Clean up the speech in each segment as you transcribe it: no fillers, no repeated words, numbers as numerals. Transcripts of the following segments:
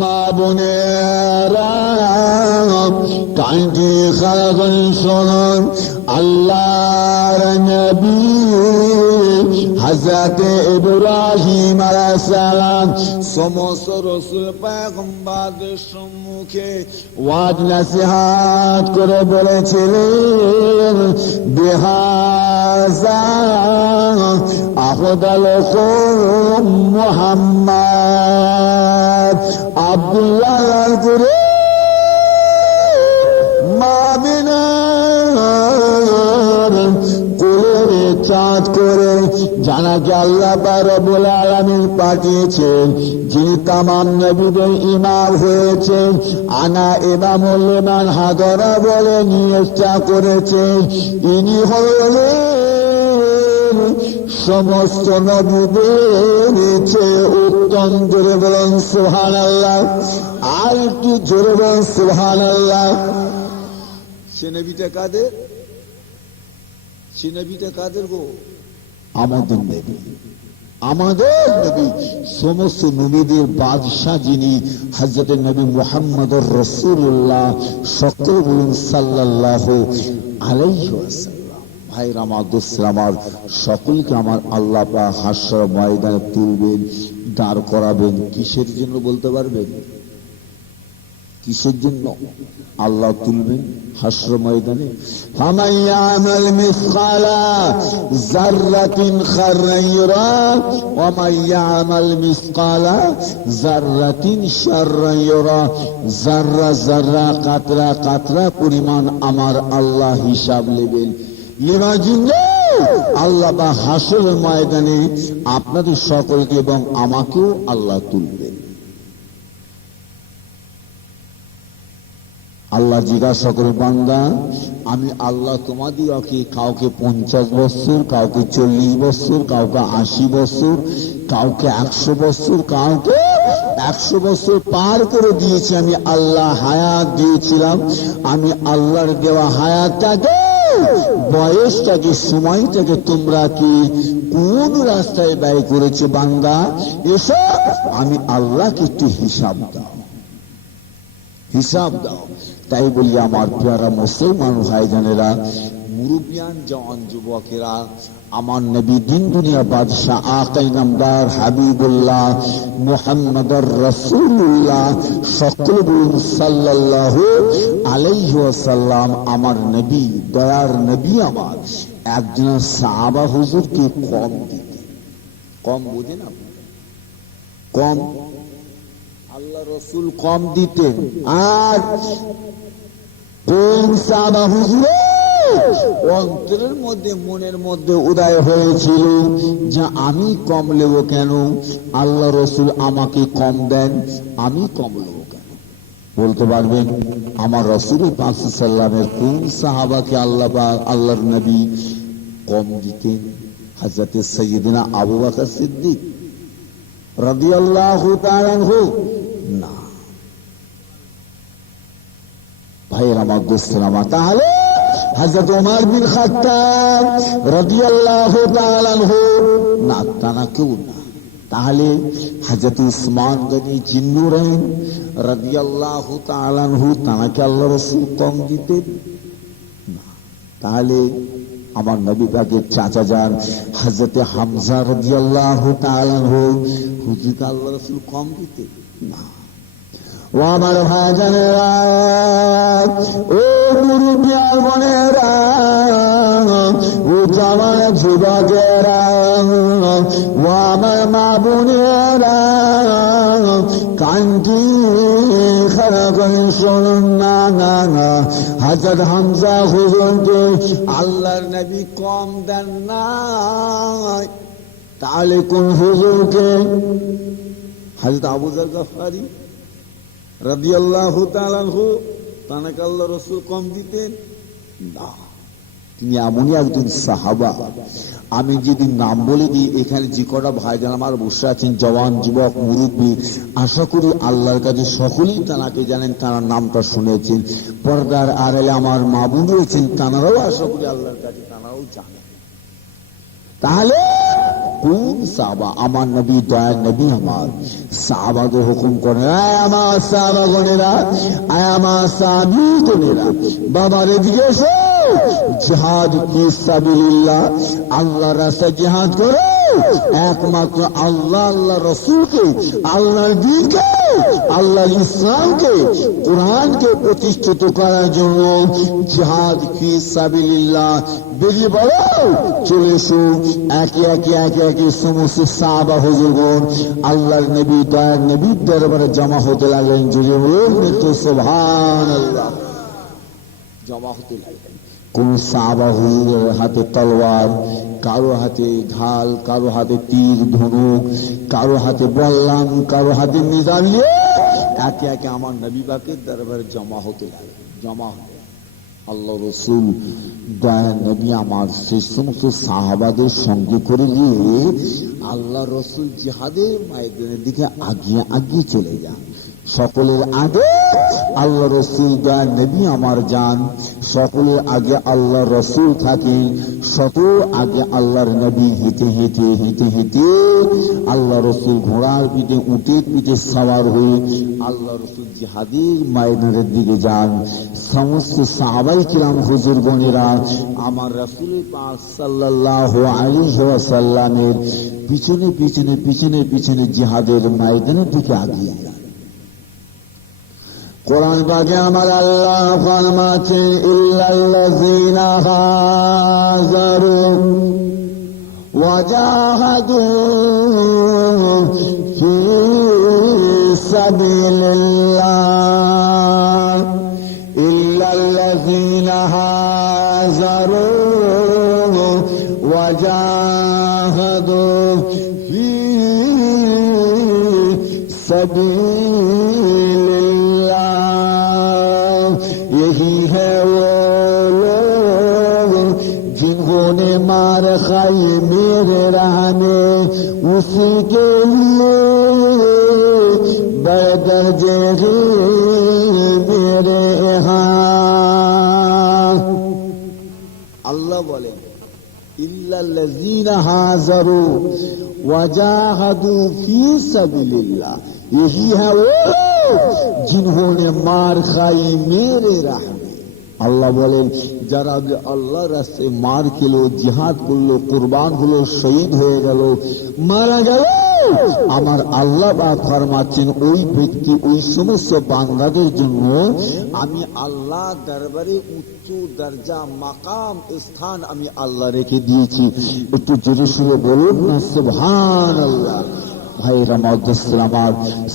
মা বোনেরা কানটি খারাপ শোনুন, আল্লাহর নবী হযরত ইব্রাহিম আলাইহিস সালাম সমস্ত রাসূল পয়গম্বরদের সম্মুখে ওয়াজ নসিহত করে বলেছিলেন, বিহাযা আফদালুকুম মুহাম্মদ। আব্দুল্লাহ করে চাঁদ করে জানাকে আল্লাহ রব্বুল আলামিন পাঠিয়েছেন, যিনি তামাম নবীদের ইমাম হয়েছেন। আনা ইমামুল লিমান হাদারা বলে নিয়োগটা করেছেন। ইনি হলেন সমস্ত নবীদের চেয়ে উত্তম। জোরে বলেন সুবহানাল্লাহ। আর একটু জোরে বলেন সুবহানাল্লাহ। সে নবীটা কাদের? সে নবীটা কাদের গো? আমাদের নবী, আমাদের নবী, সমস্ত নবীদের বাদশাহ যিনি হযরত নবী মুহাম্মদুর রাসূলুল্লাহ। সকল বলুন সাল্লাল্লাহু আলাইহি ওয়াসাল্লাম। ভাইরা আমার, দোস্তরা আমার, সকলকে আমার আল্লাহ পাক হাসর ময়দানে তুলবেন, দাঁড় করাবেন। কিসের জন্য বলতে পারবেন? কিসের জন্য আল্লাহ তুলবেন হাসর ময়দানে? ফামান ইয়ামাল মিসকালা যাররাতিন খায়রান ইউরা ওয়া মান ইয়ামাল মিসকালা যাররাতিন শাররান ইউরা। যাররা যাররা, কাতরা কাতরা পরিমাণ আমার আল্লাহ হিসাব নেবেন। লিমার জন্য আল্লাহ বা হাসর ময়দানে আপনাদের সকলকে এবং আমাকেও আল্লাহ তুলবেন। আল্লাহ জিজ্ঞাসা করে, বান্দা আমি আল্লাহ তোমাদিওকে কাউকে 50 বছর, কাউকে 40 বছর, কাউকে 80 বছর, কাউকে 100 বছর, কাউকে 100 বছর পার করে দিয়েছি। আমি আল্লাহ হায়াত দিয়েছিলাম। আমি আল্লাহর দেওয়া হায়াতটাকে, বয়সটাকে, সময়টাকে তোমরা কি কোন রাস্তায় ব্যয় করেছো? বান্দা এসো, আমি আল্লাহকে একটু হিসাব দাও, হিসাব দাও। তাই বলি আমার প্যারা মুসলমান ভাইজানেরা, মুরব্বিয়ান জওয়ান যুবকেরা, আমার নবী দিন দুনিয়া বাদশাহ আকাই নামদার হাবিবুল্লাহ মুহাম্মদুর রাসূলুল্লাহ, সকল বলুন সাল্লাল্লাহু আলাইহি ওয়াসাল্লাম। আমার নবী, দয়ার নবী আমার, একজন সাহাবা হুজুরকে কম দিতেন। কম বোঝেন আপনি? কম আল্লাহ রসুল কম দিতেন। আর কোন সাহাবা হুজুর অন্তরের মধ্যে, মনের মধ্যে উদয় হয়েছিল যে আমি কম নেব কেন? আল্লাহ রসুল আমাকে কম দেন, আমি কম নেব কেন? বলতে পারবেন? আমার রাসূল পাক সাল্লাল্লাহু আলাইহি ওয়াসাল্লামের কোন সাহাবাকে আল্লাহর নবী কম দিতেন? হযরত সাইয়্যিদিনা আবু বকর সিদ্দিক রাদিয়াল্লাহু তাআলা আনহু না। ভাইয়ের আমার, দোস্তের আমার, তাহলে হযরত ওমর বিন খাত্তাব রাদিয়াল্লাহু তাআলা আনহু না, তারা কেউ না। তাহলে হযরত উসমান গনি জিন্নুরাইন রাদিয়াল্লাহু তাআলা আনহু, তাকে আল্লাহ রাসূল কম দিতেন না। তাহলে আমার নবী পাকের চাচা যান হযরত হামজা রাদিয়াল্লাহু তাআলা আনহু, হুজুরকে আল্লাহ রাসূল কম দিতেন না। ও আমার ভাইজানেরা, ও মুরব্বিয়ান বোনেরা, ও জওয়ান যুবকেরা, ও আমার মা বোনেরা, কানটি খারাপ করে শুনুন না। না না, হযরত হামজা হুজুরকে আল্লাহর নবী কম দেন না। তাহলে কোন হুজুরকে? হযরত আবু যর গফফারি রাদিয়াল্লাহু তাআলা আনহু, তাকে আল্লাহ রাসূল কম দিতেন না। তিনি এমনই একজন সাহাবা। আমি যদি নাম বলে দিই, এখানে যে কটা ভাইজান আমার বসে আছেন, জওয়ান যুবক মুরব্বী, আশা করি আল্লাহর কাছে সকলেই তাকে জানেন, তার নামটা শুনেছেন। পর্দার আড়ালে আমার মা বোন রয়েছেন, তারাও আশা করি আল্লাহর কাছে তারাও জানেন। তাহলে কোন সাহাবা? আমার নবী, দয়ার নবী আমার সাহাবাকে হুকুম করে, আমার সাহাবাগণেরা, আমার সাহাবীগণেরা, বাবার এদিকে এসো, জিহাদ ফি সাবিলিল্লাহ, আল্লাহর রাস্তায় জিহাদ করো। একমাত্র আল্লাহ, আল্লাহ রসুলকে, আল্লাহর দ্বীনকে, আল্লাহর ইসলামকে, কোরআনকে প্রতিষ্ঠিত করার জন্য জিহাদ ফি সাবিলিল্লাহ। বেরিয়ে বলো, চলে এসো। একে একে একে একে সমস্ত সাহাবা হুজুরগণ আল্লাহর নবী, দয়ার নবীর দরবারে জমা হতে লাগলেন। জুড়ে বলুন তো সুবহানাল্লাহ। জমা হতে লাগলেন। কোন সাহাবা হুজুরের হাতে তলোয়ার, কারো হাতে ঢাল, কারো হাতে তীর ধনুক, কারো হাতে বল্লাম, কারো হাতে মিজান নিয়ে একে একে আমার নবী পাকের দরবারে জমা হতে লাগে। জমা হতে আল্লাহ রসুল, দয়া নবী আমার সেই সমস্ত সাহাবাদের সঙ্গে করে গিয়ে আল্লাহ রসুল জিহাদের ময়দানের দিকে আগিয়ে আগিয়ে চলে যান। সকলের আগে আল্লাহ রসুল, দয়া নবী আমার যান। সকলের আগে আল্লাহ রসুল থাকেন, শত আগে আল্লাহর নবী হেঁটে হেঁটে হেঁটে হেঁটে আল্লাহ রসুল ঘোড়ার পিঠে, উটের পিঠে সওয়ার হয়ে আল্লাহ রসুল জিহাদের ময়দানের দিকে যান। সমস্ত সাহাবায়ে কিরাম হুজুরগণেরা আমার রাসূল পাক সাল্লাল্লাহু আলাইহি ওয়াসাল্লামের পিছনে পিছনে পিছনে পিছনে জিহাদের ময়দানের দিকে আগিয়ে যান। কোরআন পাকে আমার আল্লাহ ফরমাচ্ছেন, ইল্লাল্লাযীনা হাজারু ওয়া জাহাদু ফী সাবিলিল্লাহ, ইল্লাল্লাযীনা হাজারু ওয়া জাহাদু ফী সাবিলিল্লাহ। यही है वो लोग जिन्होंने मार खाई मेरे राह में, उसी के लिए बदर्जे मेरे यहाँ। अल्लाह बोले, इल्लल्लज़ीना हाज़रू वजाहदू फी सबिलिल्लाह, यही है वो जिन्होंने मार खाई मेरे राह में। আল্লাহ বলেন, যারা আল্লাহ রাস্তায় মার খেলো, জিহাদ করলো, কুরবান হলো, শহীদ হয়ে গেল, মারা গেল, আমার আল্লাহ ফরমাচ্ছেন ওই ব্যক্তি, ওই সমস্ত বান্দাদের জন্য আমি আল্লাহ দরবারে উচ্চ দরজা, মাকাম, স্থান আমি আল্লাহ রেখে দিয়েছি। একটু জোরে সুরে বলুন না সুবহানাল্লাহ। ভাইরা মুআজ্জির, আমার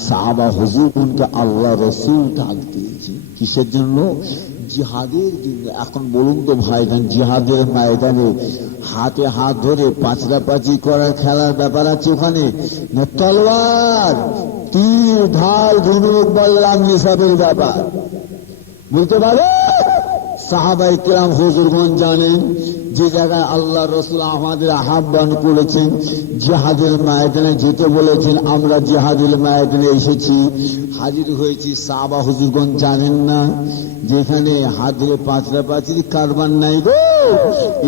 সাহাবা হুজুরগণকে আল্লাহ রসুল ডাক দিয়েছে কিসের জন্য? জিহাদের জন্য। এখন বলুন তো ভাইজান, জিহাদের ময়দানে হাতে হাত ধরে পাঁচরাপাঁচি করার খেলার ব্যাপার আছে ওখানে, না তলোয়ার, তীর, ঢাল, ধনুক, বল্লাম নিসাবের ব্যাপার? বলতে পারে? সাহাবায়ে কিরাম হুজুরগণ জানেন যে জায়গায় আল্লাহ রসুল আমাদের আহ্বান করেছেন, জিহাদের ময়দানে যেতে বলেছেন, আমরা জিহাদের ময়দানে এসেছি, হাজির হয়েছি। সাহাবা হুজুরগণ জানেন না যেখানে হাত ধরে পাঁচরাপাঁচির কারবার নাই গো,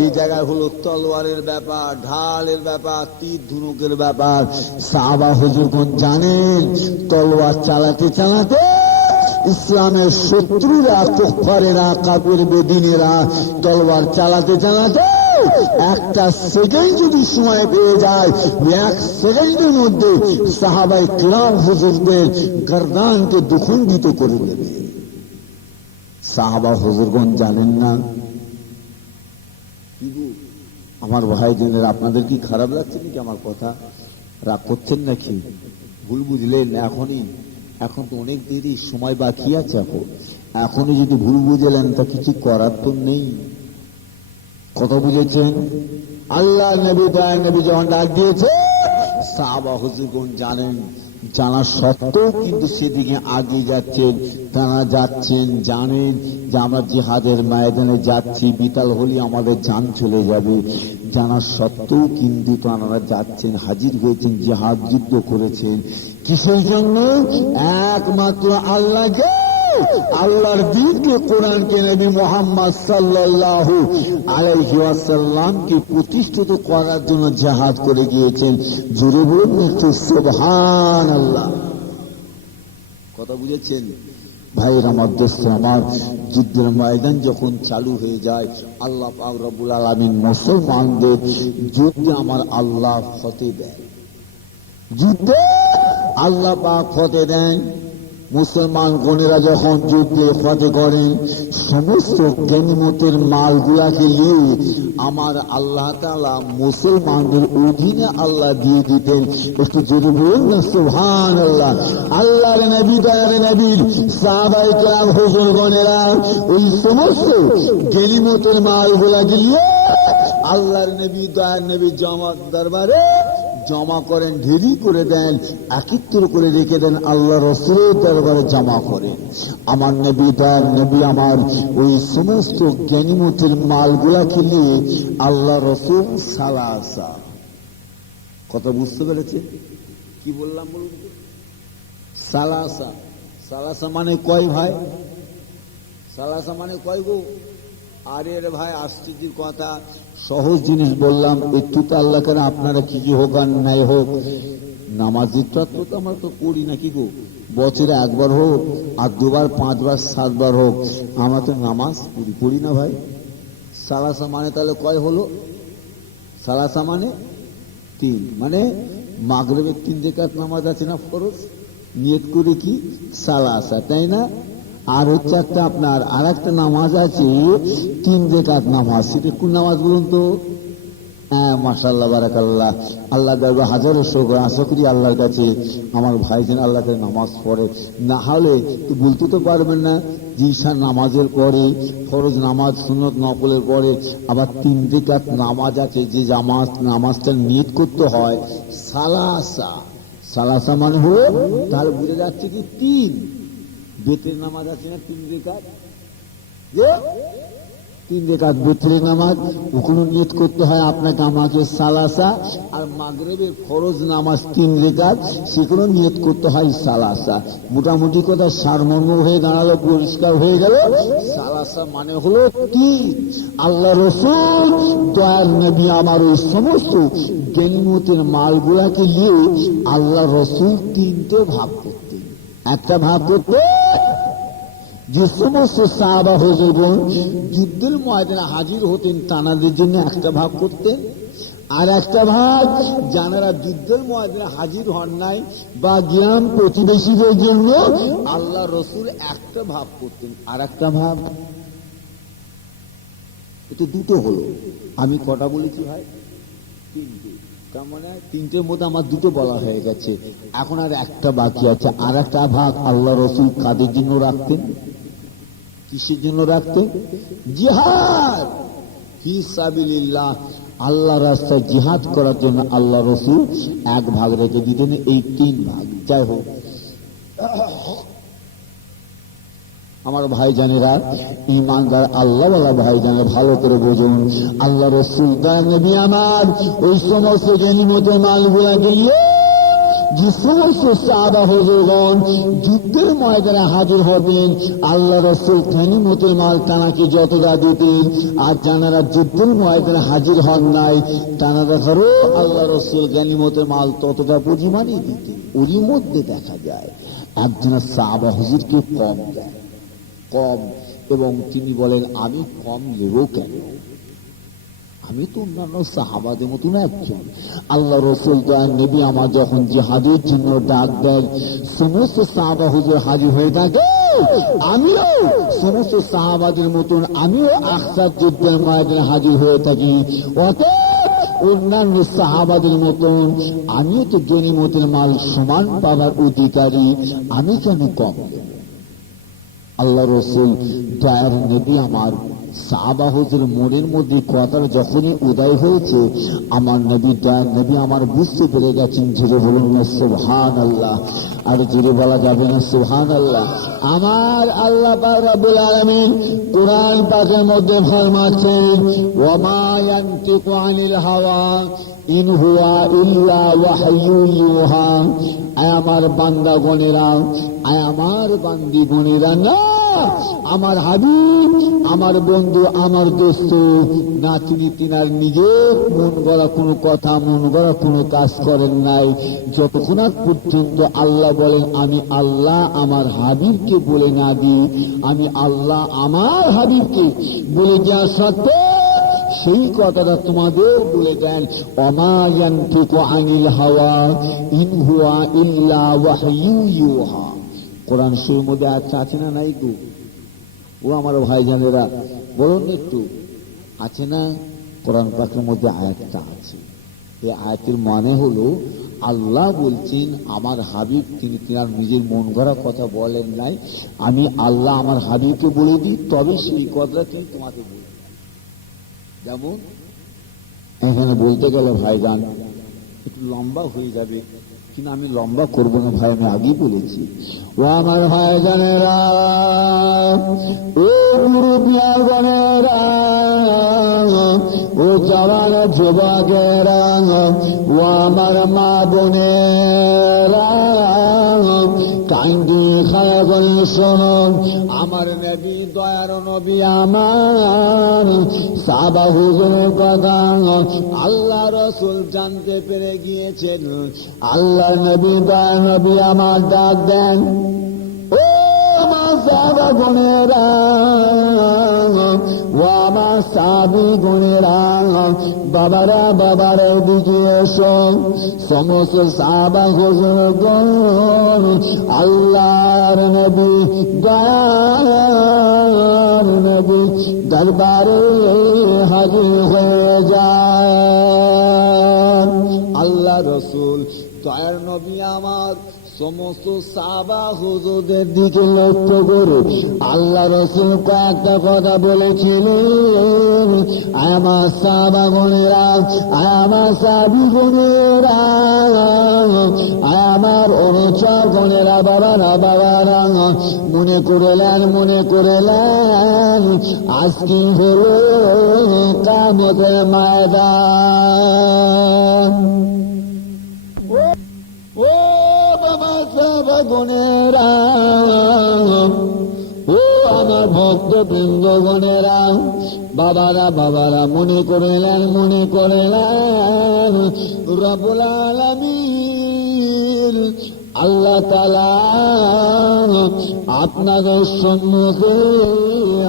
এই জায়গায় হলো তলোয়ারের ব্যাপার, ঢালের ব্যাপার, তীর ধনুকের ব্যাপার। সাহাবা হুজুরগণ জানেন তলোয়ার চালাতে চালাতে ইসলামের শত্রুরা, কুফারেরা, কাফের বেদিনেরা তলোয়ার চালাতে চালাতে একটা সেকেন্ড যদি সময় পেয়ে যায়, এক সেকেন্ডের মধ্যে সাহাবায়ে কিরাম হুজুরদের গর্দানকে দুখণ্ডিত করে দেবে। সাহাবা হুজুরগণ জানেন না? আমার ভাইজনের, আপনাদের কি খারাপ লাগছে নাকি আমার কথা? রাগ করছেন নাকি? ভুল বুঝলেন এখনই? এখন তো অনেক দেরি, সময় বাকি আছে। এখনই যদি ভুল বুঝলেন তা কিছু করার তো নেই। কথা বুঝেছেন? আল্লাহ নবী, দয়ার নবী যখন ডাক দিয়েছে, সাহাবা হুজুরগণ জানেন, জানা সত্ত্বেও কিন্তু সেদিকে আগিয়ে যাচ্ছেন। তারা যাচ্ছেন, জানেন যে আমরা জিহাদের ময়দানে যাচ্ছি, বিকাল হলে আমাদের জান চলে যাবে। জানা সত্ত্বেও কিন্তু তারা যাচ্ছেন, হাজির হয়েছেন, জিহাদ যুদ্ধ করেছেন। কিসের জন্য? একমাত্র আল্লাহকে আল্লাহর দ্বীনকে, কোরআনকে, নবী মুহাম্মদ সাল্লাল্লাহু আলাইহি ওয়াসাল্লামকে প্রতিষ্ঠিত করার জন্য জিহাদ করে গিয়েছেন। জোরে বলুন একটু সুবহানাল্লাহ। কথা বুঝেছেন ভাইয়ের আমার, দোস্ত আমার, যুদ্ধের ময়দান যখন চালু হয়ে যায়, আল্লাহ পাক রব্বুল আলামিন মুসলমানদের যুদ্ধে আমার আল্লাহ ফতে দেয়। যুদ্ধে আল্লাহ পাক ফতে দেন। মুসলমান গণেরা যখন যুদ্ধে ফতে করেন, সমস্ত গনিমতের মালগুলাকে নিয়ে আমার আল্লাহ তাআলা মুসলমানদের অধীনে আল্লাহ দিয়ে দিতেন। একটু জোরে বলুন না সুবহানাল্লাহ। আল্লাহর নবী, দয়ার নবীর সাহাবায়ে কেরাম, হুজুর গণেরা ওই সমস্ত গনিমতের মালগুলাকে নিয়ে আল্লাহর নবী, দয়ার নবী জমাত দরবারে জমা করেন, ঢেরি করে দেন, একত্র করে রেখে দেন, আল্লাহ রাসূলের দরবারে জমা করেন। আমার নবী, দয়ার নবী আমার ওই সমস্ত গনিমতের মালগুলাকে নিয়ে আল্লাহ রাসূল সালাসা, কথা বুঝতে পেরেছে কি বললাম বলুন? সালাসা, সালাসা মানে কয় ভাই? সালাসা মানে কয় গো? আরে রে ভাই, আশ্চর্যের কথা, সহজ জিনিস বললাম, একটু তো আল্লাহ করে আপনারা কি কি হোক আর নাই হোক, নামাজের তত্ত্ব তো আমরা তো করি না কি গো, বছরে একবার হোক আর দুবার, পাঁচবার, সাতবার হোক, আমরা তো নামাজ পড়ি না ভাই। সালাসা মানে তাহলে কয় হলো? সালাসা মানে তিন, মানে মাগরিবের 3 রাকাত নামাজ আছে না ফরজ, নিয়ত করে কি সালাসা, তাই না? আর হচ্ছে একটা আপনার আর একটা নামাজ আছে 3 রাকাত নামাজ, সেটা কোন নামাজ বলুন তো? হ্যাঁ, মাশাআল্লাহ, বারাকাল্লাহ, আল্লাহ দরবে হাজারো শুকর, আশা করি আল্লাহর কাছে আমার ভাইজান আল্লাহকে নামাজ পড়ে, না হলে তো বলতে তো পারবেন না যে ঈশার নামাজের পরে, ফরজ নামাজ, সুন্নত নফলের পরে আবার 3 রাকাত নামাজ আছে, যে নামাজটা নিয়ত করতে হয় সালাসা। সালাসা মানে হলো, তাহলে বুঝে যাচ্ছে কি 3 বেতের নামাজ আছে না 3 রাকাত, 3 রাকাত বেতের নামাজ, ওখানে নিয়ত করতে হয় আপনাকে আমাকে সালাসা। আর মাগরিবের ফরজ নামাজ 3 রাকাত, সেগুলো নিয়ত করতে হয় সালাসা। মোটামুটি কথা সারমর্ম হয়ে দাঁড়ালো, পরিষ্কার হয়ে গেল। সালাসা মানে হলো 3। আল্লাহ রাসূল, দয়ার নবী আমার ওই সমস্ত গনিমতের মালগুলাকে নিয়ে আল্লাহ রাসূল 3টে ভাগ করতেন। একটা ভাগ করতে, যে সমস্ত সাহাবা হুজুরগণ যুদ্ধের ময়দানে হাজির হতেন তানাদের জন্য একটা ভাগ করতেন, আর একটা ভাগ যারা যুদ্ধের ময়দানে হাজির হন নাই বা গ্রাম প্রতিবেশীদের জন্য আল্লাহ রাসূল একটা ভাগ করতেন। আর একটা ভাগ, এটা দুটো হলো। আমি কটা বলেছি ভাই? 3টে। তার মানে 3টের মধ্যে আমার 2টো বলা হয়ে গেছে, এখন আর একটা বাকি আছে। আর একটা ভাগ আল্লাহ রাসূল কাদের জন্য রাখতেন? কিসের জন্য রাখতেন? জিহাদ ফি সাবিলিল্লাহ, আল্লাহ রাস্তায় জিহাদ করার জন্য আল্লাহ রাসূল এক ভাগ রেখে দিতেন। এই 3 ভাগ। যাই হোক আমার ভাইজানেরা, ইমানদার আল্লাহওয়ালা ভাইজানে ভালো করে বুঝুন, আল্লাহ রাসূল দয়ার নবী আমার ওই সমস্ত গনিমতের মালগুলাকে নিয়ে যে সমস্ত সাহাবা হুজুরগণ যুদ্ধের ময়দানে হাজির হতেন, আল্লাহ রাসূল গনিমতের মাল তানাকে যতটা দিতেন, আর যারা যুদ্ধের ময়দানে হাজির হন নাই তানারা ঘরও আল্লাহ রাসূল গনিমতের মাল ততটা পরিমাণই দিতেন। ওরই মধ্যে দেখা যায় একজন সাহাবা হুজুরকে কম দেয়, কম, এবং তিনি বলেন আমি কম নেব কেন, আমি তো অন্যান্য সাহাবাদের মতন একজন। আল্লাহ রাসূল দয়ার নবী আমার যখন জিহাদের জন্য ডাক দেন, সমস্ত সাহাবা হুজুর হাজির হয়ে থাকে, আমিও সমস্ত সাহাবাদের মতন আমিও আখসার যুদ্ধের ময়দানে হাজির হয়ে থাকি। অতএব অন্যান্য সাহাবাদের মতন আমিও তো গনিমতের মাল সমান পাবার অধিকারী, আমি কেন কম দেব? আল্লাহ রাসূল দয়ার নবী আমার সাহাবা হুজুর মনের মধ্যে কথাটা যখনই উদয় হয়েছে, আমার নবী দয়ার নবী আমার বুঝতে পেরে গেছেন। জুড়ে বলুন না সুবহানাল্লাহ। আর জুড়ে বলা যাবে না সুবহানাল্লাহ। আমার আল্লাহ পাক রব্বুল আলামিন কুরআন পাকের মধ্যে ফরমাচ্ছেন, ওয়া মা ইয়ানতিকু আনিল হাওয়া ইন হুয়া ইল্লা ওয়াহয়ু ইউহা। আয় আমার বান্দাগণেরা, আয় আমার বান্দিগণেরা, না আমার হাবিব, আমার বন্ধু, আমার দোস্ত না, তিনি তিনার নিজের মন গড়া কোনো কথা, মন গড়া কোনো কাজ করেন নাই। যতক্ষণ পর্যন্ত আল্লাহ বলেন আমি আল্লাহ আমার হাবিবকে বলে না দিই, আমি আল্লাহ আমার হাবিবকে বলে দেওয়া সত্ত্বে সেই কথাটা তোমাদের বলে দেন, ওমা ইয়ানতিকু আনিল হাওয়া ইন হুয়া ইল্লা ওয়াহয়ু ইউহা। কোরআন শরীফের মধ্যে আছে না নাই তো? ও আমার ভাইজানেরা বলুন একটু, আছে না? কোরআন পাকের মধ্যে আয়াতটা আছে। এই আয়াতের মানে হলো আল্লাহ বলছেন আমার হাবিব তিনি তিনার নিজের মন গড়া কথা বলেন নাই, আমি আল্লাহ আমার হাবিবকে বলে দিই, তবে সেই কথাটা তিনি তোমাকে বলবেন। যেমন এখানে বলতে গেলে ভাইজান একটু লম্বা হয়ে যাবে, কিন্তু আমি লম্বা করব না ভাই, আমি আগেই বলেছি। ও আমার ভাইজানেরা, ও মুরব্বিয়াগণেরা, ও জওয়ান যুবকেরা, ও আমার মা বোনেরা, কান্দি খায়া করে শোনো, আমার নবী দয়ার নবী আমার সাহাবা হুজুরের কথা আল্লাহ রাসূল জানতে পেরে গিয়েছেন। আল্লাহ নবী দয়ার নবী আমার ডাক দেন, ও আমার সাহাবা গুণেরা, ও আমার সাহাবী গুণেরা, বাবারা বাবারা দিকে এসো। সমস্ত সাহাবা হুজুরগণ আল্লাহর নবী দয়ার নবী দরবারে হাজির হয়ে যায়। আল্লাহ রসুল দয়ার নবী আমার সমস্ত সাহাবা হুজুরদের দিকে লক্ষ্য করে আল্লাহ রসুল কয়েকটা কথা বলেছিলেন, আমার সাহাবা গণেরা, আমার সাহাবী গণেরা, আমার অনুচর গণেরা, বাবারা বাবারা, মনে করেলেন আজকে হলো কিয়ামতের ময়দান। ও গণেরা, ও আমার ভক্ত বৃন্দ গণেরা, বাবারা বাবারা, মনে করেলেন রব্বুল আলামিন আল্লাহ তাআলা আপনাদের সম্মুখে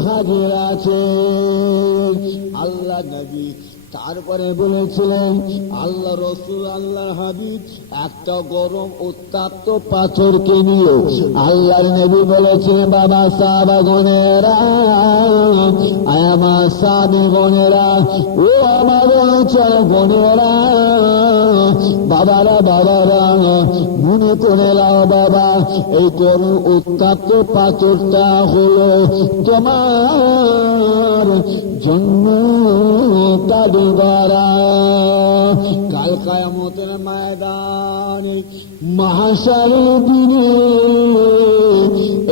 হাজির আছে। আল্লাহ নবী তারপরে বলেছিলেন, আল্লাহ রসুল আল্লাহর হাবিব একটা গরম উত্তপ্ত পাথরকে নিয়ে আল্লাহর নবী বলেছিলেন, বাবা সাহাবা গণেরা, আমার সাহাবী গণেরা, ও আমার অনুচর গণেরা, বাবারা বাবারা, মনে করে নাও বাবা, এই গরম উত্তপ্ত পাথরটা হলো তোমার জন্য কাদগরা। কাল কিয়ামতের ময়দানে মাহশারের দিনে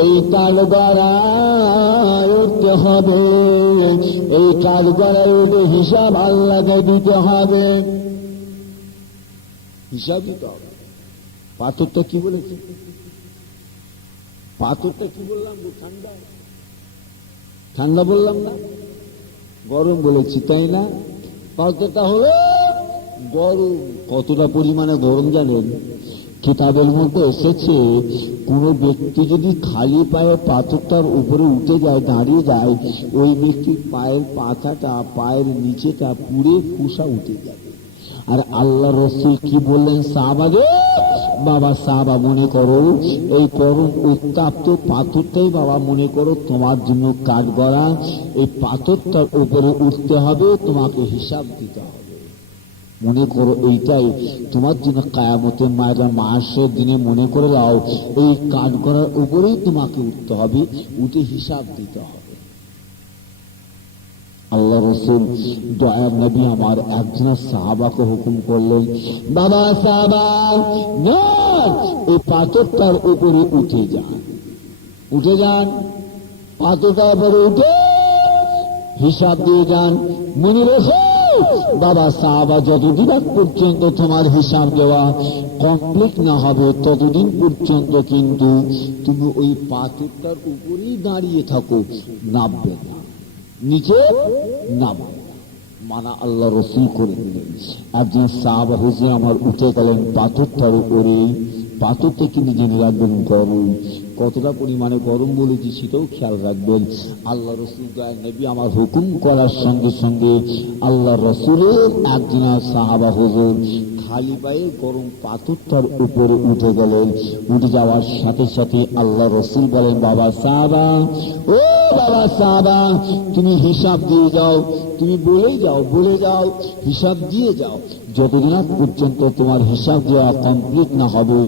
এই কাদগরায় উঠতে হবে, এই কাদগরায় উঠে হিসাব আল্লাহকে দিতে হবে, হিসাব দিতে হবে। পাথরটা কি বলেছে? পাথরটা কি বললাম? ঠান্ডা, ঠান্ডা বললাম না, গরম বলেছি তাই না? পাথরটা হলো গরম। কতটা পরিমাণে গরম জানেন? কিতাবের মধ্যে এসেছে, কোন ব্যক্তি যদি খালি পায়ে পাথরটার উপরে উঠে যায়, দাঁড়িয়ে যায়, ওই ব্যক্তির পায়ের পাতাটা, পায়ের নিচেটা পুড়ে ফুসা উঠে যাবে। আর আল্লাহ রসুল কি বললেন? সাহাবাকে, বাবা সাহাবা মনে করো এই গরম উত্তপ্ত পাথরটাই বাবা মনে করো তোমার জন্য কাঠগড়া, এই পাথরটার উপরে উঠতে হবে, তোমাকে হিসাব দিতে হবে। মনে করো এইটাই তোমার জন্য কিয়ামতের ময়দান মাহশারের দিনে মনে করে নাও, এই কাঠগড়ার উপরেই তোমাকে উঠতে হবে, উঠে হিসাব দিতে হবে। আল্লাহ রসুল দয়ার নবী আমার একজন সাহাবাকে হুকুম করলেন, বাবা সাহাবা না, এই পাথরটার উপরে উঠে যান, পাথরটার উপরে উঠে হিসাব দিয়ে যান। মনে রেখো বাবা সাহাবা, যতদিন পর্যন্ত তোমার হিসাব দেওয়া কমপ্লিট না হবে ততদিন পর্যন্ত কিন্তু তুমি ওই পাথরটার উপরেই দাঁড়িয়ে থাকো, নামবে না, নিচে নামবে না। মানা আল্লাহ রসুল করে দিলেন। একজন সাহাবা হুজুর আমার উঠে গেলেন পাথরটার উপরে। পাথরটা কিন্তু জেনে রাখবেন গরম, কতটা পরিমাণে গরম বলেছি সেটাও খেয়াল রাখবেন। আল্লাহ রসুল নবী আমার হুকুম করার সঙ্গে সঙ্গে আল্লাহ রসুলের একজন সাহাবা হুজুর খালি পায়ে গরম পাথরটার উপরে উঠে গেলেন। উঠে যাওয়ার সাথে সাথে আল্লাহ রসুল বলেন, বাবা সাহাবা, ও বাবা সাহাবা, তুমি হিসাব দিয়ে যাও, তুমি বলে যাও, হিসাব দিয়ে যাও। যতদিন পর্যন্ত তোমার হিসাব দেওয়া কমপ্লিট না হবে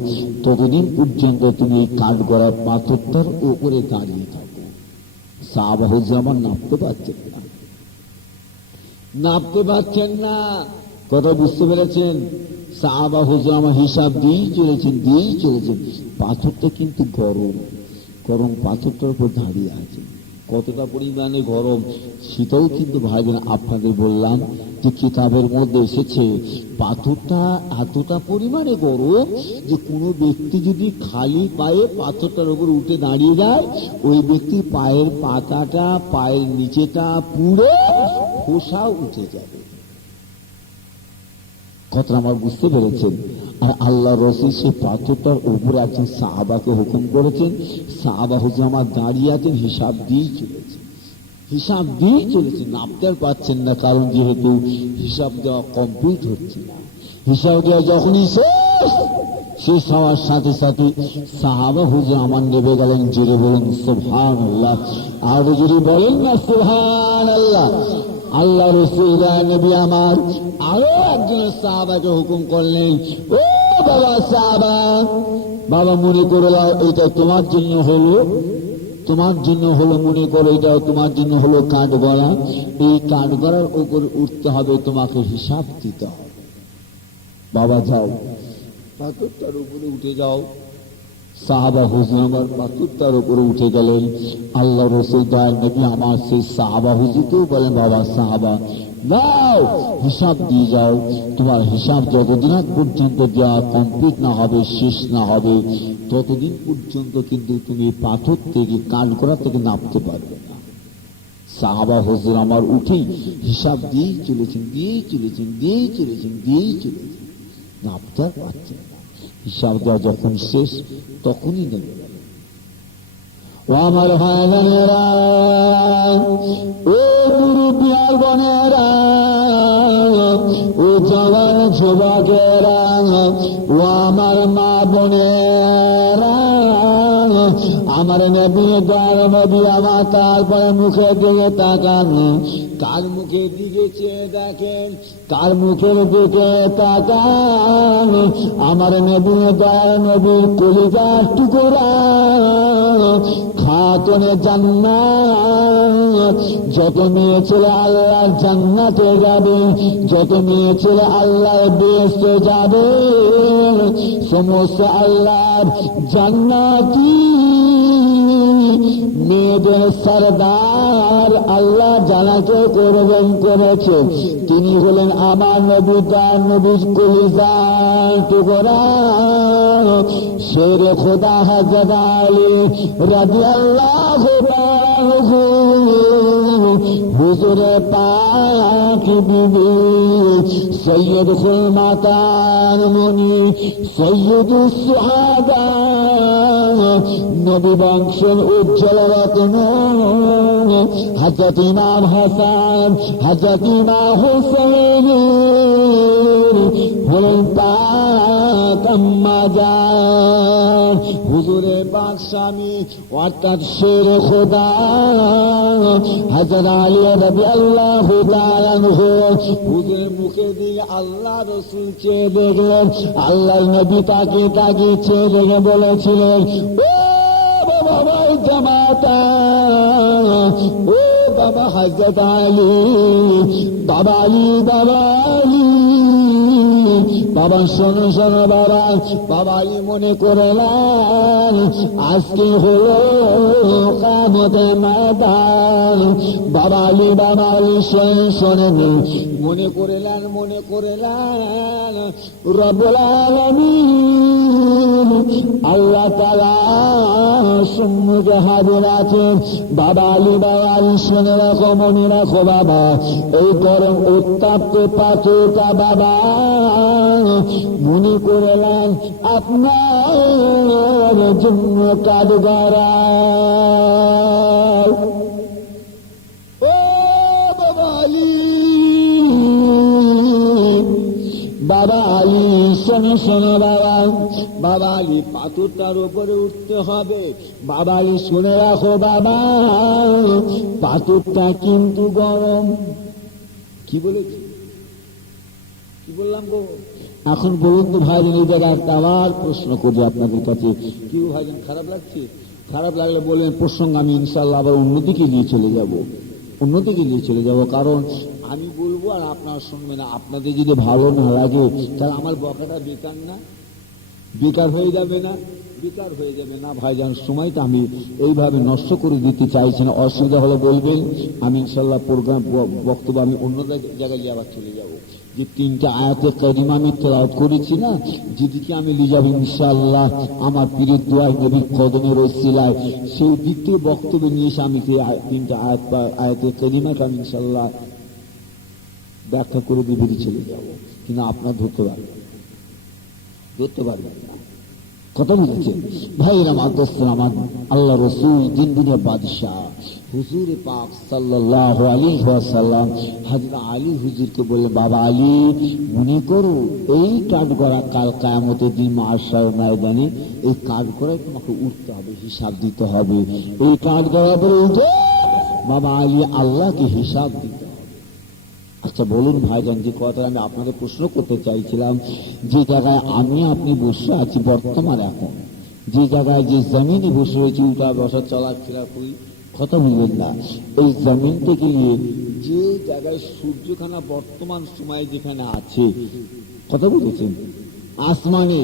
ততদিন পর্যন্ত তুমি কাঠ গড়ার পাথরটার উপরে দাঁড়িয়ে থাকো। সাহাবা হুজুর আমার নামতে পারছেন না, কথা বুঝতে পেরেছেন? সাহাবা হুজুর আমার হিসাব দিয়েই চলেছেন। পাথরটা কিন্তু গরম পাথরটার উপর দাঁড়িয়ে আছে। কতটা পরিমাণে গরম সেটাও কিন্তু ভাইবেন। আপনাদের বললাম যে কিতাবের মধ্যে এসেছে পাথরটা এতটা পরিমাণে গরম যে কোনো ব্যক্তি যদি খালি পায়ে পাথরটার উপর উঠে দাঁড়িয়ে যায়, ওই ব্যক্তির পায়ের পাতাটা, পায়ের নিচেটা পুরো খোসা উঠে যাবে। কথাটা আমার বুঝতে পেরেছেন? আর আল্লাহ রসুল সেই পাথরটার উপর একজন সাহাবাকে হুকুম করেছেন। সাহাবা হুজুর আমার দাঁড়িয়ে আছেন, হিসাব দিয়েই চলেছেন, নামতে পারছেন না, কারণ যেহেতু হিসাব দেওয়া কমপ্লিট হচ্ছে না। হিসাব দেওয়া যখনই শেষ হওয়ার সাথে সাথে সাহাবা হুজুর আমার নেমে গেলেন। জোরে বলুন সুবহানাল্লাহ, আর যদি বলেন না সুবহানাল্লাহ। আল্লাহ রসুল নবী আমার আরো একজন সাহাবাকে হুকুম করলেন, ও বাবা সাহাবা, বাবা মনে করে নাও এটা তোমার জন্য হলো, মনে করো এটাও তোমার জন্য হলো কাঠ গড়া। এই কাঠ গড়ার উপর উঠতে হবে, তোমাকে হিসাব দিতে হবে। বাবা যাও, পাথরটার উপরে উঠে যাও। সাহাবা হুজুর আমার পাথরটার উপরে উঠে গেলেন। আল্লাহ রসুল দয়ার নবী আমার সেই সাহাবা হুজুরকেও বলেন, বাবা সাহাবা যাও, হিসাব দিয়ে যাও। তোমার হিসাব যতদিন পর্যন্ত দেওয়া কমপ্লিট না হবে, শেষ না হবে, ততদিন পর্যন্ত কিন্তু তুমি পাথর থেকে, কাঠ গড়া থেকে নামতে পারবে না। সাহাবা হুজুর আমার উঠেই হিসাব দিয়েই চলেছেন, নামতে আর পারছেন না। হিসাব দেওয়া যখন শেষ তখনই নেবে। ও আমার ভাইরা, ও মুরব্বিয়ার বোনেরা, ও জওয়ান যুবকেরা, ও আমার মা বোনেরা, আমার নবী দয়ার নবী আমার, তারপরে মুখের দিকে তাকান। কার মুখের দিকে চেয়ে দেখেন, কার মুখের দিকে তাকান। আমার নবী দয়ার নবী কলিজার টুকরা খাতুনে জান্নাত। যত মেয়ে ছেলে আল্লাহ জান্নাতে যাবে, যত মেয়ে ছেলে আল্লাহ বেহেশতে যাবে, সমস্ত আল্লাহ জান্নাতি মেয়েদের সরদার আল্লাহ জানাকে করেছে। তিনি হলেন আমার নবী, তার নবীর কলিজার টুকরা শেরে খোদা হযরত আলী রাদিয়াল্লাহু তাআলা হুজুরে পাক বিবি সৈয়দুল মাতান মুনি সৈয়দুস সুহাদা নবী বংশের উজ্জ্বল রত্ন হযরত ইমাম হাসান, হযরত ইমাম হুসাইন হলেন পাক আম্মা জান হুজুরে পাক স্বামী অর্থাৎ শের খোদা হযরত আলী রাদিয়াল্লাহু তাআলা আনহু। হুজুরের মুখে দিয়ে আল্লাহ রাসূল চেয়ে দেখলেন। আল্লাহর নবী তাকে চেয়ে দেখে বলেছিলেন, ও বাবা জামাতা, ও বাবা হযরত আলী, বাবা আলী, বাবা আলী, বাবা শোনো শোনো বাবা, বাবা আলী মনে করলেন আজকে হলো কিয়ামতের ময়দান। বাবা আলী, বাবা আলী শোনেন, মনে করলেন রব্বুল আলামিন আল্লাহ তাআলা সম্মুখে হাজির আছেন। বাবা আলী, বাবা আলী শুনে রাখো, মনে রাখো বাবা, এই গরম উত্তাপ্ত পাথরটা বাবা মনে করলেন আপনার জন্য কাঠগড়ায়। ও বাবা আলী, বাবা আলী শোনো শোনো বাবা, বাবা আলী পাথরটার উপরে উঠতে হবে। বাবা আলী শুনে রাখো বাবা, পাথরটা কিন্তু গরম। কি বলেছি, কি বললাম গো? এখন বলুন তো ভাইজান, এই জায়গায় একটা আবার প্রশ্ন করি আপনাদের কাছে। কি ভাইজান খারাপ লাগছে? খারাপ লাগলে বলবেন, প্রসঙ্গ আমি ইনশাআল্লাহ আবার অন্যদিকে নিয়ে চলে যাব, অন্যদিকে নিয়ে চলে যাব। কারণ আমি বলবো আর আপনারা শুনবেন। আপনাদের যদি ভালো না লাগে তাহলে আমার বকাটা বেকার না, বেকার হয়ে যাবে না, বেকার হয়ে যাবে না ভাইজান। সময়টা আমি এইভাবে নষ্ট করে দিতে চাইছি না। অসুবিধা হলে বলবেন, আমি ইনশাআল্লাহ প্রোগ্রাম বক্তব্য আমি অন্য জায়গায় আবার চলে যাব। যে 3টা আয়াতে কারিমা আমি তেলাওয়াত করেছি না, যেদিকে আমি নিয়ে যাব ইনশাআল্লাহ আমার পীরের দোয়ায় নবীর কদমের ওসিলায়, সেই দিক থেকে বক্তব্য নিয়ে এসে আমি সেই 3টা আয়াতে কারিমাকে আমি ইনশাআল্লাহ ব্যাখ্যা করে দিয়ে বেরিয়ে চলে যাব। কিন্তু আপনার ধরতে পারবেন না। কথা বুঝেছে ভাইরা? আমার দোস্তের, আমার আল্লাহ রসুল দিন দিনের বাদশাহ হুজুর পাক সাল্লাল্লাহু আলাইহি ওয়াসাল্লাম হযরত আলী হুজুরকে বললেন, বাবা আলী মনে করো এই কাঠগড়া কাল কিয়ামতের দিন মাহশার ময়দানে এই কাঠগড়ায় তোমাকে উঠতে হবে, হিসাব দিতে হবে। এই কাঠগড়া বলে উঠে বাবা আলী আল্লাহকে হিসাব দিতে হবে। আচ্ছা বলুন ভাইজান, যে কথা আমি আপনাদের প্রশ্ন করতে চাইছিলাম, যে জায়গায় আমি আপনি বসে আছি বর্তমান, এখন যে জায়গায় যে জমিনে বসে রয়েছে, উঠা বসা চলাফেরা করি, কথা বুঝবেন না, এই জমিন থেকে নিয়ে যে জায়গায় সূর্যখানা বর্তমান সময়ে যেখানে আছে, কথা বুঝেছেন, আসমানে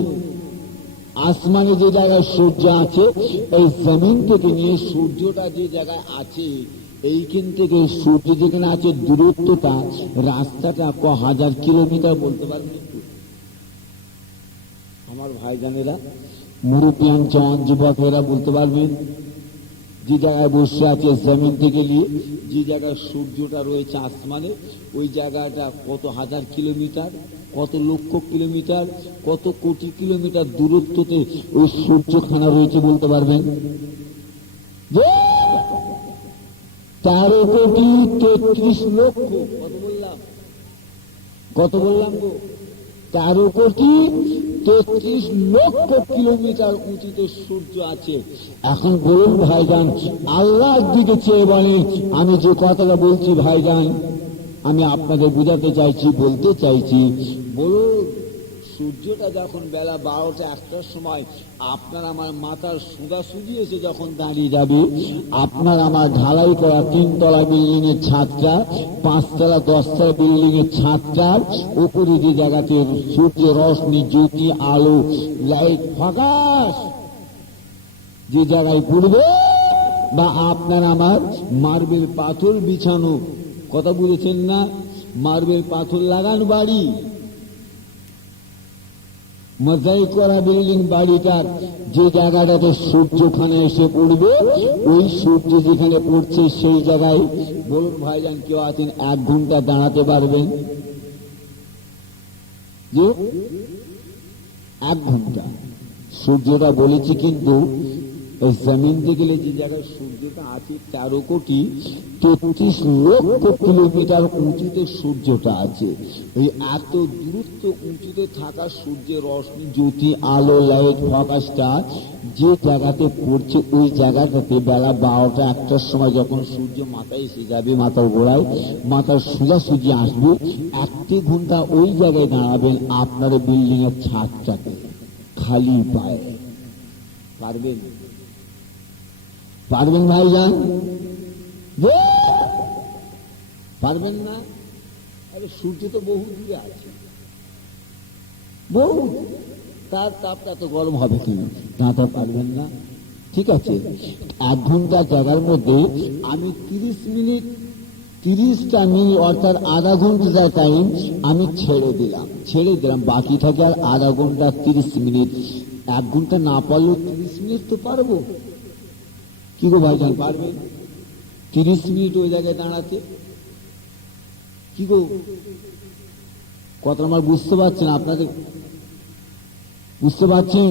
আসমানে যে জায়গায় সূর্য আছে, এই জমিন থেকে নিয়ে সূর্যটা যে জায়গায় আছে, এইখান থেকে সূর্য যেখানে আছে দূরত্বটা, রাস্তাটা হাজার কিলোমিটার বলতে পারবেন একটু আমার ভাইজানেরা, মুরব্বিয়ান জওয়ান যুবকেরা বলতে পারবেন? যে জায়গায় বসে আছে জমিন থেকে নিয়ে যে জায়গায় সূর্যটা রয়েছে আসমানে, ওই জায়গাটা কত হাজার কিলোমিটার, কত লক্ষ কিলোমিটার, কত কোটি কিলোমিটার দূরত্বতে ওই সূর্যখানা রয়েছে বলতে পারবেন? 13,33 লক্ষ। কত বললাম গো? 13,33 লক্ষ কিলোমিটার উঁচুতে সূর্য আছে। এখন বলুন ভাইজান, আল্লাহর দিকে চেয়ে বলেন, আমি যে কথাটা বলছি ভাইজান, আমি আপনাদের বোঝাতে চাইছি, বলতে চাইছি, বলুন সূর্যটা যখন বেলা 12টা 1টার সময় আপনার আমার মাথার সোজাসুজি এসে যখন দাঁড়িয়ে যাবে, আপনার আমার ঢালাই করা 3তলা বিল্ডিং এর ছাদটা, 5তলা 10তলা বিল্ডিং এর ছাদটার উপরে যে জায়গাতে সূর্যের রশ্মি, জ্যোতি, আলো, লাইট, ফোকাস যে জায়গায় পড়বে, বা আপনার আমার মার্বেল পাথর বিছানো, কথা বুঝেছেন না, মার্বেল পাথর লাগানো বাড়ি, মজাই করা বিল্ডিং বাড়িটার যে জায়গাটাতে সূর্যখানে এসে পড়বে, ওই সূর্য যেখানে পড়ছে সেই জায়গায় বলুন ভাইজান কেউ আছেন 1 ঘন্টা দাঁড়াতে পারবেন? যে 1 ঘন্টা সূর্যটা বলেছি, কিন্তু ওই জমিন থেকে গেলে যে জায়গায় সূর্যটা আছে 13,33 লক্ষ কিলোমিটার উঁচুতে সূর্যটা আছে। এই এত দূরত্ব উঁচুতে থাকা সূর্যের রশ্মি, জ্যোতি, আলো, লাইট, ফোকাসটা যে জায়গাতে পড়ছে, ওই জায়গাটাতে বেলা 12টা 1টার সময় যখন সূর্য মাথায় এসে যাবে, মাথার গোড়ায়, মাথার সোজাসুজি আসবে, 1 ঘন্টা ওই জায়গায় দাঁড়াবেন আপনার বিল্ডিং এর ছাদটাতে খালি পায়ে। পারবেন? পারবেন ভাইজান? পারবেন না? আরে সূর্য তো বহু দূরে আছে, বহু, তার তাপটা তো গরম হবে কি না? তা পারবেন না। ঠিক আছে, 1 ঘন্টা জায়গার মধ্যে আমি 30টা মিনিট অর্থাৎ আধা ঘন্টা টাইম আমি ছেড়ে দিলাম, বাকি থাকে আর আধা ঘন্টা 30 মিনিট। 1 ঘন্টা না পারলেও 30 মিনিট তো পারবো। কি গো ভাইজান, পারবেন 30 মিনিট ওই জায়গায় দাঁড়াতে? কি গো, কথা আমার বুঝতে পারছেন? আপনাদের বুঝতে পারছেন?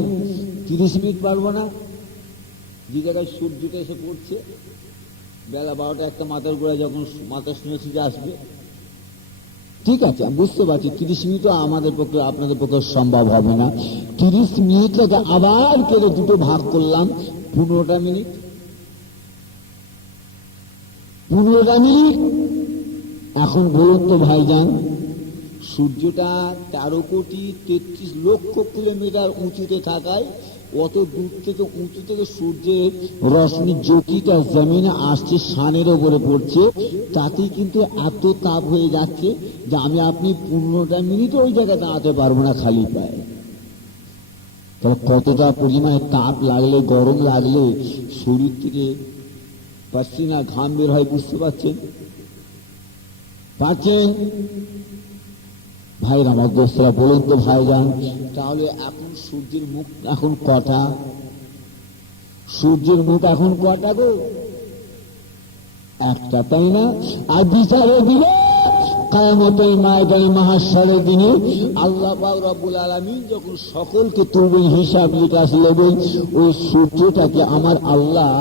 30 মিনিট পারবো না? যে জায়গায় সূর্যটা এসে পড়ছে বেলা 12টা 1টা মাথার গোড়া, যখন মাথা শুনেছি আসবে, ঠিক আছে আমি বুঝতে পারছি 30 মিনিটও আমাদের পক্ষে আপনাদের পক্ষে সম্ভব হবে না। 30 মিনিটটাকে আবার কেটে দুটো ভাগ করলাম, 15টা মিনিট। 15টা মিনিট। এখন বলুন তো ভাইজান, সূর্যটা 13,33,00,000 কিলোমিটার উঁচুতে থাকায় অত দূর থেকে উঁচু থেকে সূর্যের রশ্মির জ্যোতিটা জমিনে আসছে, সানের ওপরে পড়ছে, তাতেই কিন্তু এত তাপ হয়ে যাচ্ছে যে আমি আপনি 15টা মিনিট ওই জায়গায় দাঁড়াতে পারবো না খালি পায়ে। তাহলে কতটা পরিমাণে তাপ লাগলে, গরম লাগলে শরীর থেকে পাসিনা ঘাম বের হয়, বুঝতে পারছেন? ভাইরা আমার দোস্তরা, বলুন তো ভাইজান, তাহলে এখন সূর্যের মুখ এখন কটা? সূর্যের মুখ এখন কটা গো? একটা, তাই না? আর বিচারে দিলে কিয়ামতের ময়দানে মাহশারের দিনে আল্লাহ পাক রব্বুল আলামিন যখন সকলকে তুলবেন, হিসাব নিকাশ নেবেন, ওই সূর্যটাকে আমার আল্লাহ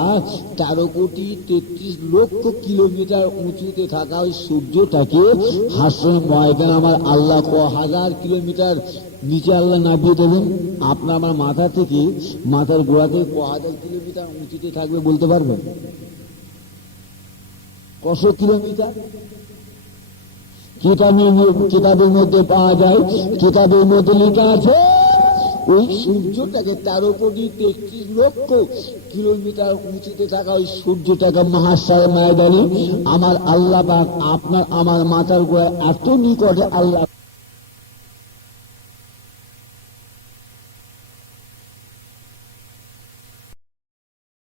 13,33,00,000 কিলোমিটার উঁচুতে থাকা ওই সূর্যটাকে হাসরের ময়দানে আমার আল্লাহ 1000 কিলোমিটার নিচে আল্লাহ নামিয়ে দেবেন। আপনার আমার মাথা থেকে, মাথার গোড়া থেকে 1000 কিলোমিটার উঁচুতে থাকবে, বলতে পারবেন কত কিলোমিটার? কিতাবের মধ্যে পাওয়া যায়, কিতাবের মধ্যে লেখা আছে ওই সূর্যটাকে 13,33,00,000 কিলোমিটার উঁচুতে থাকা ওই সূর্যটাকে মাহশার ময়দানে আমার আল্লাহ পাক আপনার আমার মাথার গোড়ায় এত নিকটে আল্লাহ